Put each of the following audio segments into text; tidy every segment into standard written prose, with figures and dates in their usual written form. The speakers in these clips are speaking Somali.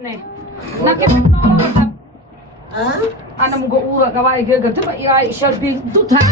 nih. Nakit nolong. Ana mo go ura kawai gaga tu iya shall be tutan.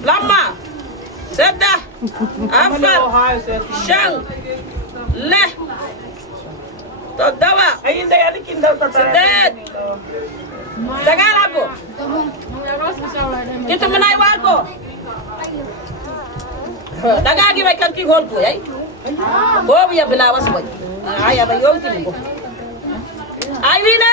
Lama, seddah, afar, shang, leh, tadawa, sedet, segar apa? Itu menai warko. Dagagi baik kan kihol tu, ya? Bob ya belawas boy. Ayah bayong tu. Aywina.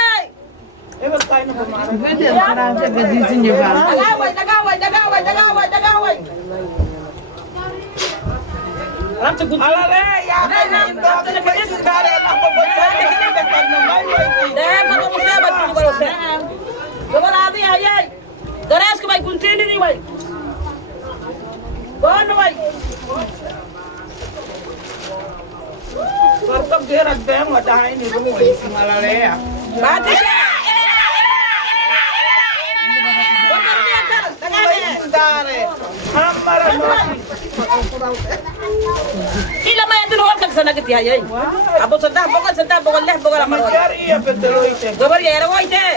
Ila maya tu orang tak sana kita ya. Abu sedap pokok leh pokok ramai. Gabar ya era woite.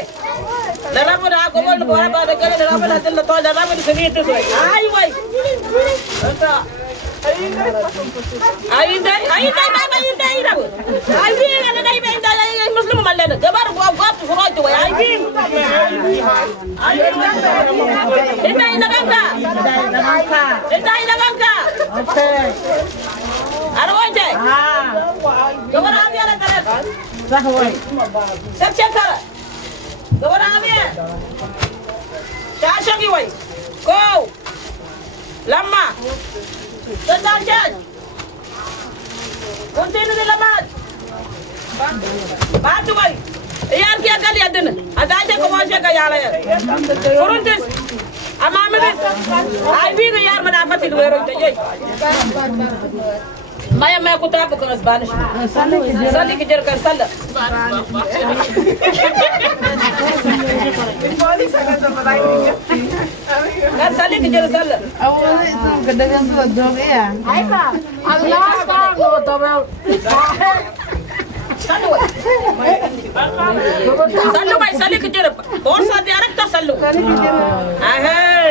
Dalam pun aku boleh buat apa ada kali dalam pun ada tu dalam pun segi itu suai. Ai wai. Ai dai rabu. Ai dia ada dai dai Muslim malah. Gabar buat surai tu ai dia. Ini nagangka. Okay. Ano woi jay? Gabar ami ala tarat. Sah woi. Sab check kar. Gabar ami. Cha gi woi. Go. Lama. Total charge. Continue di lamat. Batu woi. Yar kia kali adun. Adaje ko washe ka yala ya. Kuruntis. Amame bis. Ai bi ga yar mana fatil wero tayi. Maya मैं कुत्ता को करस बानिश साली के जर कर साल कर साली के जर साल awal itu kedagang tuh dong ya आई बा अल्लाह का को बताओ सालू भाई साली के जर और साथ यारक तो सालू आहे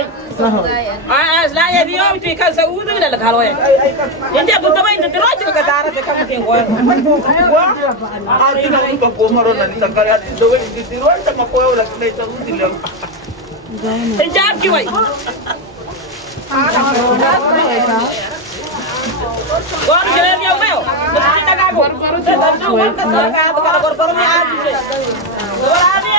لا يا اليوم في كان سعود ولا لك هالوين انت ابو تبا انت دلوقتي بقى تعرف كم كان غير عادي نقول بقوم مرة نتكلم دلوقتي ما قوي ولا كنا يسوون دلوقتي Hijab ki way. Gor jere yow mew. Ci daga go. Te dal du war ka sa ka gor mi aaju je. Wala ni.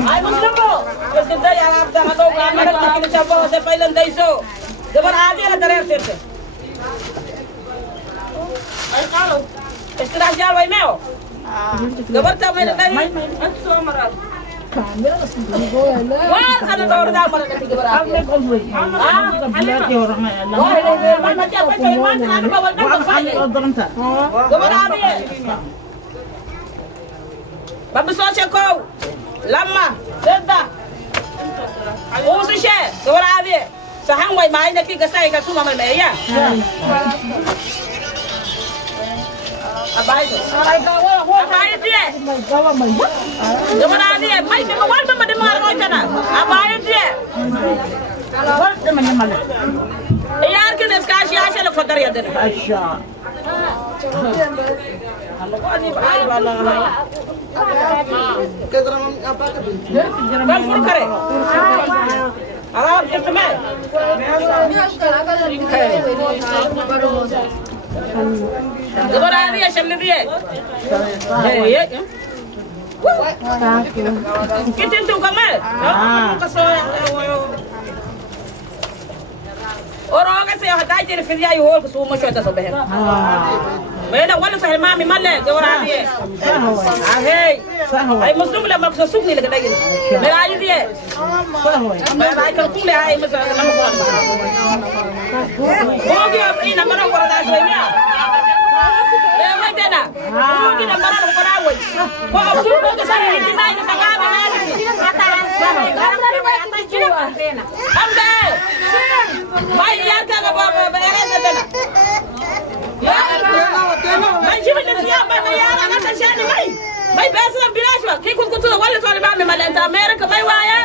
Ay muslimu. Parce que day arab da do ga ma rek ki ci bo se fay lan day so. Gabar aaje la dare tete. Ay xalo. Estra jal way mew. Gabar ta may day. An so maral. Wah, ada orang dah mana nanti keberapa? Ah, ada orang yang lain. Mana siapa yang mana ada bawa nama saya? Keberapa ya? Bapak sosial kau, lama, sedap. Usus saya, keberapa ya? Sahang way main nanti kesai kat semua mana ya? Abai tu. Abai dia. Keberapa dia? Mai memang wal memang dia marah macam mana? Abai dia. Wal dia macam mana? Yaar kena sekali aja lo kotor ya deh. Aisha. Kalau kau ni bayi bala. Keterangan apa tu? Kan fur kare. Arab cuma. Keberapa dia cemil dia? Ya. Kita tu kamal. Kasih. Orang kasih yang hati jadi filya yuhol kesumu syaitan sobeh. Mana walau sahel mami malle keberapa dia? Ahai. Ay muslim lah maksud sukni lagi lagi. Merai dia. Merai kalau le ay masa nama kau. Oh dia ini nama orang tak sebenarnya. Macam mana? Mungkin nama orang orang awal. Kau abdul kau kesana ini naik ke sana mana? Ambil. Baik ya kan apa beres tu nak. Ya. Baik siapa nak siapa ya anak saya ni baik. Baik biasa nak bilas wak. Kau kutu awal soal mami malenta Amerika baik waya.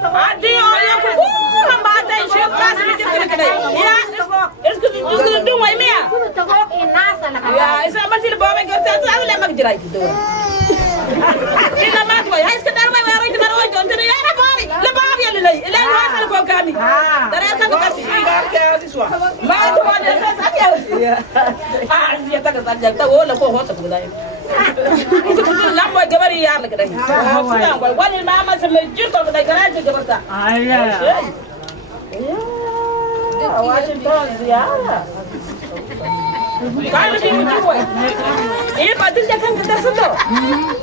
Adi orang aku hamba tay siapa kasih macam tu nak ya. Esku tu wai mea. Ya, isa masih bawa kerja tu le mag jirai tu. Ina mat wai. Hai sekedar mai waro itu baru itu. Jadi ya na bari. Le bari ya le. Le asal kau kami. Dari asal kau kasih. Mat tu ada saja. Ah, dia tak saja. Tahu le kau host tu dah. Itu lambat jabari ya le kedai. Wal mama semejur tu kedai kerja jabarta. Ayah. Washington ziarah. Kalau dia macam ini patut jangan kita sentuh.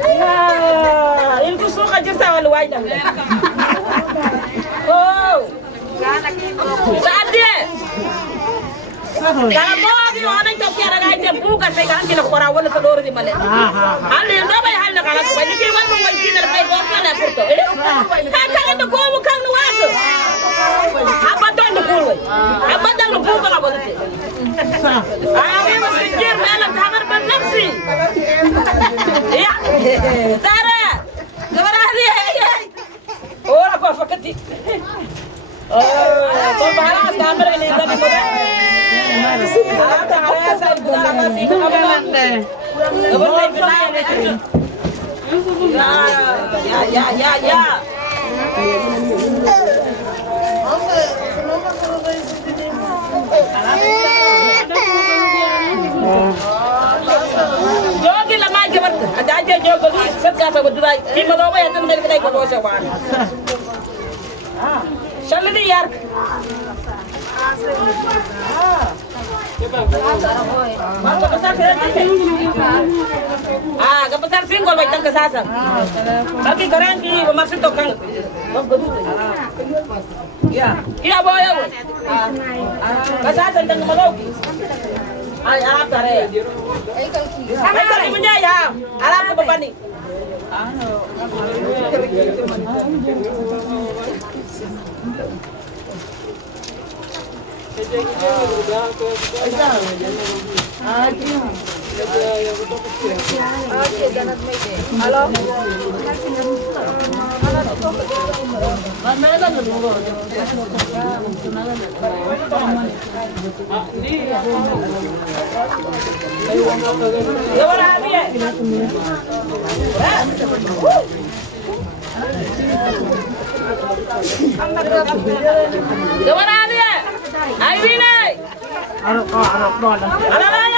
Ya, ini kusuk aja sama luai dah. Oh, saat dia. Kalau mau di orang itu kira aja bukan saya kan kita orang awal seluruh di Malaysia. Hal ini apa hal nak kalau kau ini kian mau kita lepas bosnya nak foto. Kalau itu kau bukan luar tu. Apa tu yang kau? Apa tu yang kau kalau boleh? Aku masih kira malam kamar bernafsi. Ya, Sarah, keberapa dia? Oh, aku fakati. Oh, kau balas kamar ini dah dibuat. Ada saya saya buat masih keberapa? Keberapa filaya itu? Ya. Jogi lama aja bertu, aja jogi sekarang sebut dah. Kima doa ya tu mereka dah ikut bosnya wan. Shalini yar. Ah, kebesar singgol baik tang kesasar. Bagi keren ki masuk tokang. Ya boya. Kesasar tang malau. Ay Arab tare. Ay kali punya ya. Arab ke depan ni. Halo. Gawar ali. Ay winay. Ano laya?